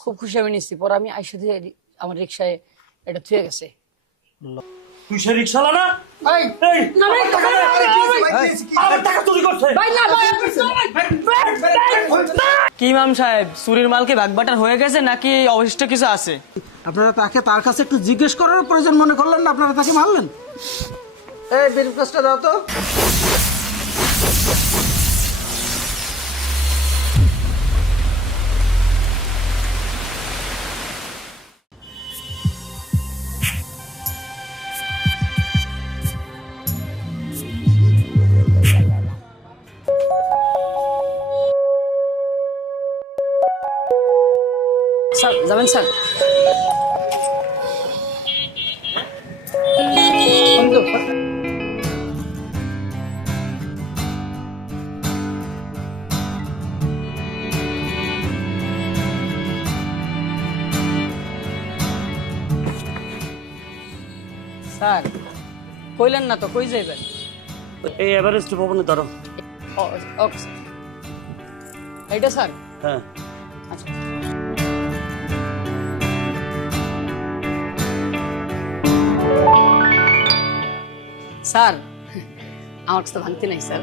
খুব খুশি আমি নিচ্ছি পরে আমি আইসা দিয়ে আমার রিক্সায় এটা থুয়ে গেছে তুই সে না ভাই কি ইমাম সাহেব চুরির মাল কি ভাগবাটার হয়ে গেছে নাকি অবশিষ্ট কিছু আছে আপনারা তাকে তার কাছে একটু জিজ্ঞেস করার প্রয়োজন মনে করলেন না, আপনারা তাকে মারলেন? এই ব্রিফ কেসটা দাও তো। স্যার, যাবেন, স্যার? স্যার কইলেন না তো কই যাইবেন? এই এভারেস্ট ভবনে ধরো। এইটা স্যার? হ্যাঁ। আচ্ছা। স্যার আমার তো ভাঙতে নাই স্যার।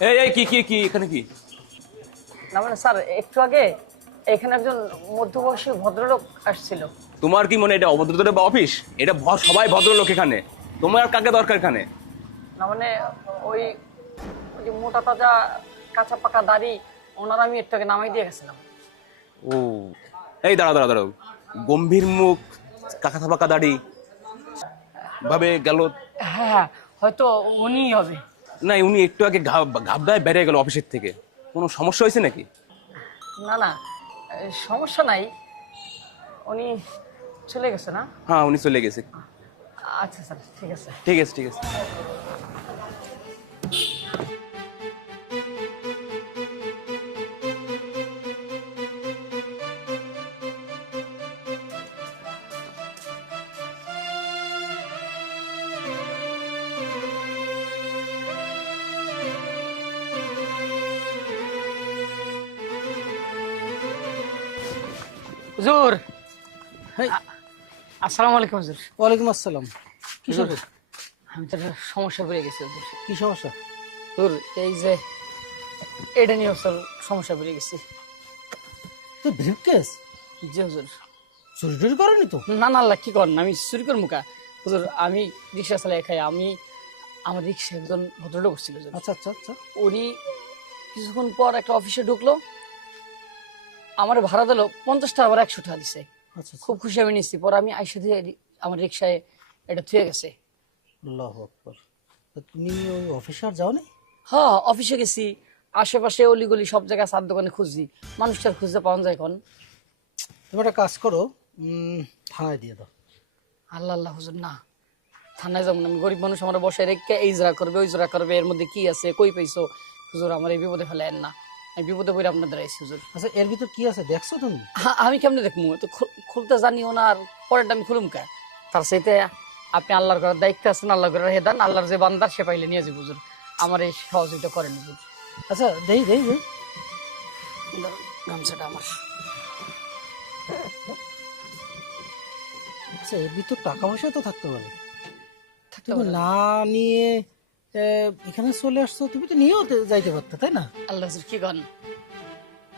এই এই কি কি কি এখানে কি? না মানে স্যার একটু আগে এখানে একজন মধ্যবয়সী ভদ্রলোক আসছিল। তোমার কি মনে হয় এটা অভদ্রতার বা অফিস? এটা ভ- সবাই ভদ্রলোক এখানে। তোমার আর কাকে দরকার এখানে? না মানে ওই ওই যে মোটা তাজা কাঁচা পাকা দাড়ি ওনারা আমি একটু আগে নামাই দিয়ে গেছিলাম। ও এই দাঁড়া দাঁড়া দাঁড়াও। গম্ভীর মুখ কাকা থাপাকা দাড়ি। ভাবে গেল? হ্যাঁ হ্যাঁ হয়তো উনিই হবে। না উনি একটু আগে ঘাবদায় ঘাবড়ায় বেরিয়ে গেল অফিসের থেকে। কোনো সমস্যা হয়েছে নাকি? না না সমস্যা নাই। উনি চলে গেছে না? হ্যাঁ উনি চলে গেছে। আচ্ছা স্যার ঠিক আছে। ঠিক আছে ঠিক আছে। হুজুর। আসসালামু আলাইকুম হুজুর। ওয়ালাইকুম আসসালাম। কি হুজুর, আমি তো সমস্যা পড়ে গেছি হুজুর। কি সমস্যা? হুজুর এই যে এটা নিয়ে আসল সমস্যা পড়ে গেছি। তো ব্রিফ কেস? জি হুজুর। চুরি টুরি করেনি তো? না না আল্লাহ কি করেন? আমি চুরি করব মুখা হুজুর আমি রিক্সা চালাই খাই। আমি আমার রিক্সা একজন ভদ্রলোক ছিল আচ্ছা আচ্ছা আচ্ছা। উনি কিছুক্ষণ পর একটা অফিসে ঢুকলো। আমার ভাড়া দিল পঞ্চাশ টাকা আবার একশো টাকা দিছে। আচ্ছা খুব খুশি আমি নিচ্ছি পরে আমি আইসা দিয়ে আমার রিক্সায় এটা থুয়ে গেছে। আল্লাহ আকবর। তুমি ওই অফিসে আর যাও নি হ্যাঁ অফিসে গেছি। আশেপাশে অলিগলি সব জায়গায় চার দোকানে খুঁজছি। মানুষটার খুঁজতে পাওয়া যায় এখন তুমি একটা কাজ করো থানায় দিয়ে দাও। আল্লাহ আল্লাহ হুজুর না। থানায় যাব না। আমি গরিব মানুষ আমার বসে রেখে এই জোড়া করবে ওই জোড়া করবে এর মধ্যে কি আছে কই পাইছো? হুজুর আমার এই বিপদে ফেলেন না। আমি বিপদে বইরে আপনাদের আইসি হুজুর। আচ্ছা এর ভিতর কি আছে? দেখছ তুমি? হ্যাঁ, আমি কেমনে দেখব? তো খুলতে জানিও না আর পরেরটা আমি খুলুম কে? তার সাথে আপনি আল্লাহর ঘরের দায়িত্ব আছেন আল্লাহ ঘরের হেদান আল্লাহর যে বান্দার সে পাইলে নিয়ে যাব হুজুর। আমার এই সহযোগিতা করেন হুজুর। আচ্ছা দেই দেই দেই। গামছাটা আমার। আচ্ছা এর ভিতর টাকা পয়সা তো থাকতে পারে। থাকতে তুমি পারে। না নিয়ে এখানে চলে আসছো তুমি তো নিয়েও যাইতে পারতে তাই না? আল্লাহ কি কন?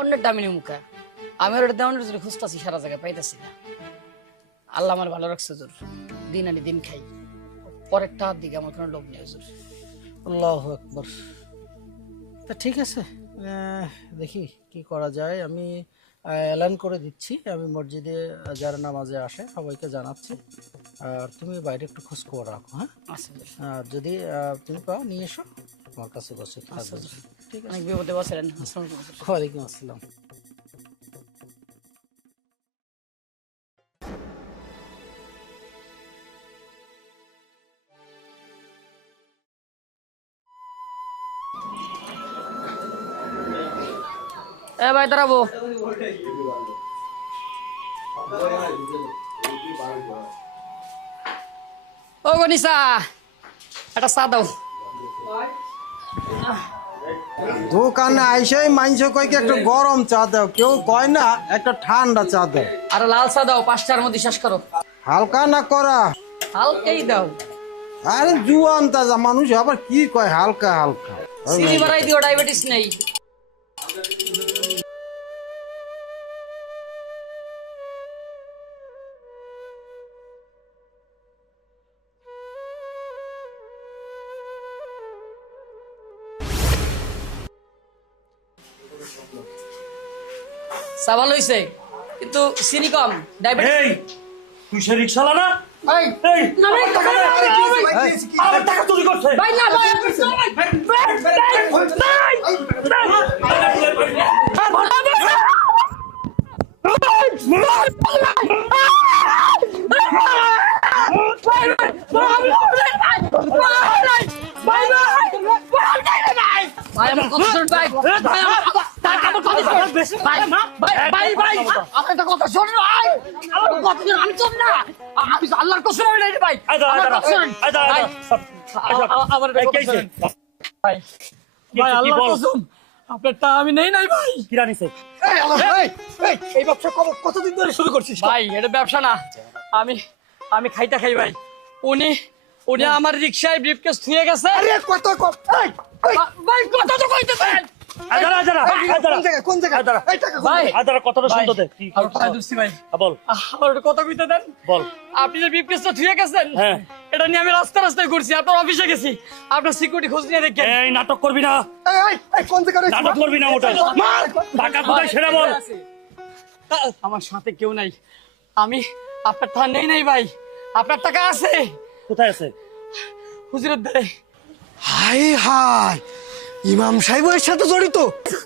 অন্যের দামিনী মুখা আমি ওটা দেওয়ানোর জন্য খুঁজতেছি সারা জায়গায় পাইতেছি না। আল্লাহ আমার ভালো রাখছে হুজুর। দিন আনি দিন খাই। পরেরটা দিকে আমার কোনো লোভ নেই হুজুর। আল্লাহ আকবর। তা ঠিক আছে। দেখি কি করা যায়। আমি অ্যালান করে দিচ্ছি। আমি মসজিদে যারা নামাজে আসে সবাইকে জানাচ্ছি। আর তুমি বাইরে একটু খোঁজ খবর রাখো হ্যাঁ? আচ্ছা আর যদি তুমি পাও নিয়ে এসো। আমার কাছে বসে থাকবে। ঠিক আছে। বিপদে বসেন। ওয়ালাইকুম আসসালাম। এ ভাই দাঁড়াবো। ও গনিসা একটা চা দাও। দোকানে আইসাই মাইনছ কয় কি একটা গরম চা দাও। কেউ কয় না একটা ঠান্ডা চা দাও। আর লাল চা দাও পাঁচটার মধ্যে শেষ করো। হালকা না করা হালকাই দাও। আরে জুয়ান তাজা মানুষ আবার কি কয় হালকা হালকা? চিনি বাড়াই দিও ডায়াবেটিস নেই। ভালো হয়েছে কিন্তু চিনি কম ডায়াবেটিস এই তুই সে না এই এই না ভাই টাকা আমার টাকা চুরি করছে না ভাই ভাই, ভাই, ভাই, ভাই, ভাই আমার কথা শুনুন ভাই ভাই আমার আমি না। আল্লাহর কসম ভাই। আমার ভাই, ভাই আল্লাহর কসম আপনারটা নেই নাই ভাই। কিরা নিছে এই ব্যবসা কতদিন ধরে শুরু করছিস? ভাই এটা ব্যবসা না। আমি আমি খাইতে খাই ভাই। উনি উনি আমার রিক্সায় ব্রিফকেস থুয়ে গেছে। কত ভাই কথা তো কইতেছেন ভাই হ্যাঁ, আপনি যে গেছেন হ্যাঁ। এটা নিয়ে আমি রাস্তা রাস্তায় ঘুরছি আপনার অফিসে গেছি। আপনার সিকিউরিটি খোঁজ নিয়ে দেখেন। এই নাটক করবি না। কোন নাটক করবি না ওটা টাকা কোথায় সেটা বল। আমার সাথে কেউ নাই। আমি আপনার টাকা নেই নাই ভাই। আপনার টাকা আছে। কোথায় আছে? হুজুরের দ্বারে হাই হাই। ইমাম সাহেবের সাথে জড়িত।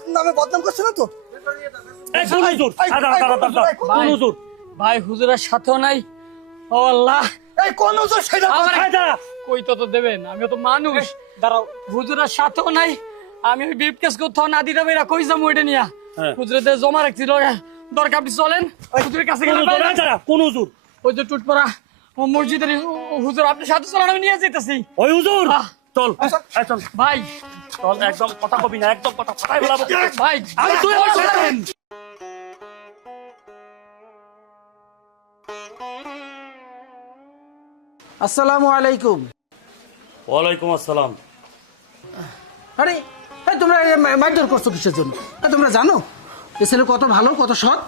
নামে বদনাম করছে না তো? ভাই, হুজুর। হুজুরের সাথেও নাই। ও আল্লাহ। এই কোন হুজুর সেটা আমার আয় দাঁড়া। কই তো তো দেবেন? আমি তো মানুষ। দাঁড়াও। হুজুরের সাথেও নাই। আমি ওই বিপকেস কোথাও না দিতে কই যাব ওইটা নিয়া? হ্যাঁ। জমা রাখছিল দরকার আপনি চলেন। হুজুরের কাছে কোন হুজুর ওই যে টুটপড়া মসজিদের হুজুর আপনি সাথে চলেন আমি নিয়ে যেতেছি ওই হুজুর চল। চল। ভাই চল একদম কথা কবি না একদম কথা ফাটাই বলাবো ভাই আমি তুই আসসালামু আলাইকুম ওয়ালাইকুম আসসালাম আরে এই তোমরা মারধর করছ কিসের জন্য তোমরা জানো এ ছেলে কত ভালো কত সৎ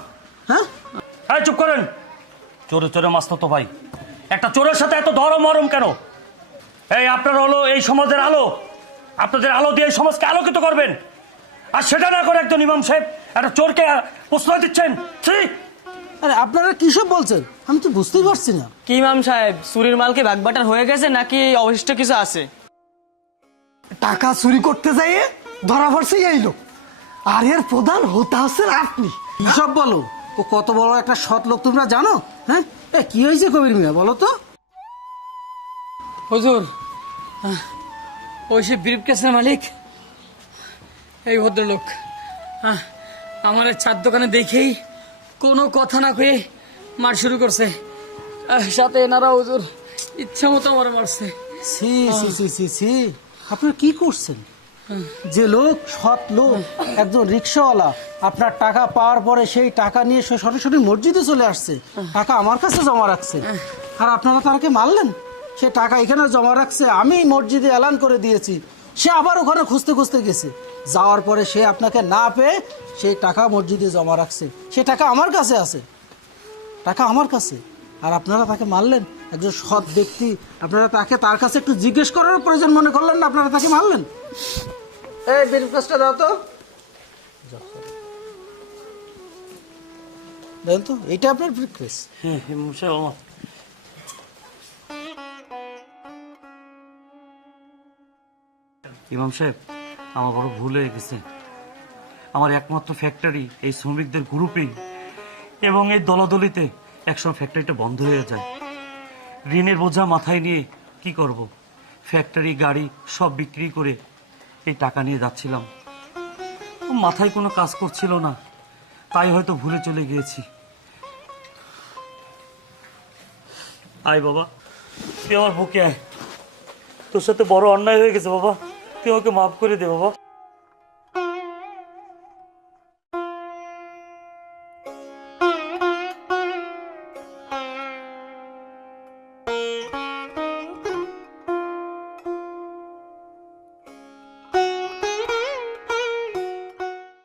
হ্যাঁ হ্যাঁ চুপ করেন চোরে চোরে মাস্ত তো ভাই একটা চোরের সাথে এত ধরম মরম কেন এই আপনার হলো এই সমাজের আলো আপনাদের আলো দিয়ে সমাজকে আলোকিত করবেন। আর সেটা না করে একজন ইমাম সাহেব একটা চোরকে প্রশ্রয় দিচ্ছেন। ছি! আরে আপনারা কিসব বলছেন? আমি তো বুঝতেই পারছি না। কি ইমাম সাহেব চুরির মাল কি বাগবাটার হয়ে গেছে নাকি অবশিষ্ট কিছু আছে? টাকা চুরি করতে যাইয়ে ধরা পড়ছে এই লোক। আর এর প্রধান হতে হচ্ছেন আপনি কিসব বলো? ও কত বড় একটা সৎ লোক তোমরা জানো? হ্যাঁ? এ কি হয়েছে কবির মিয়া বলো তো? হুজুর ওই সে ব্রিফকেসের মালিক? এই ভদ্রলোক হ্যাঁ আমার চার দোকানে দেখেই কোনো কথা না কয়ে মার শুরু করছে। সাথে এনারা হুজুর ইচ্ছা মতো আমার মারছে। সি সি সি সি সি আপনারা কি করছেন? যে লোক, সৎ লোক, একজন রিক্সাওয়ালা, আপনার টাকা পাওয়ার পরে সেই টাকা নিয়ে সরাসরি মসজিদে চলে আসছে, টাকা আমার কাছে জমা রাখছে। আর আপনারা তাকে মারলেন? সে টাকা এখানে জমা রাখছে আমি মসজিদে এলান করে দিয়েছি। সে আবার ওখানে খুঁজতে খুঁজতে গেছে। যাওয়ার পরে সে আপনাকে না পেয়ে সেই টাকা মসজিদে জমা রাখছে। সে টাকা আমার কাছে আছে। টাকা আমার কাছে। আর আপনারা তাকে মারলেন? একজন সৎ ব্যক্তি। আপনারা তাকে তার কাছে একটু জিজ্ঞেস করার প্রয়োজন মনে করলেন না, আপনারা তাকে মারলেন? এই দাও তো। দেন তো, এইটা আপনার ব্রিফকেস হ্যাঁ ইমাম ইমাম সাহেব, আমার বড় ভুল হয়ে গেছে। আমার একমাত্র ফ্যাক্টরি এই শ্রমিকদের গ্রুপেই এবং এই দলাদলিতে একসময় ফ্যাক্টরিটা বন্ধ হয়ে যায়। ঋণের বোঝা মাথায় নিয়ে কি করব? ফ্যাক্টরি গাড়ি সব বিক্রি করে এই টাকা নিয়ে যাচ্ছিলাম। মাথায় কোনো কাজ করছিল না, তাই হয়তো ভুলে চলে গিয়েছি। আয় বাবা তুই আমার বুকে আয়। তোর সাথে বড় অন্যায় হয়ে গেছে বাবা। তুই আমাকে মাফ করে দে বাবা।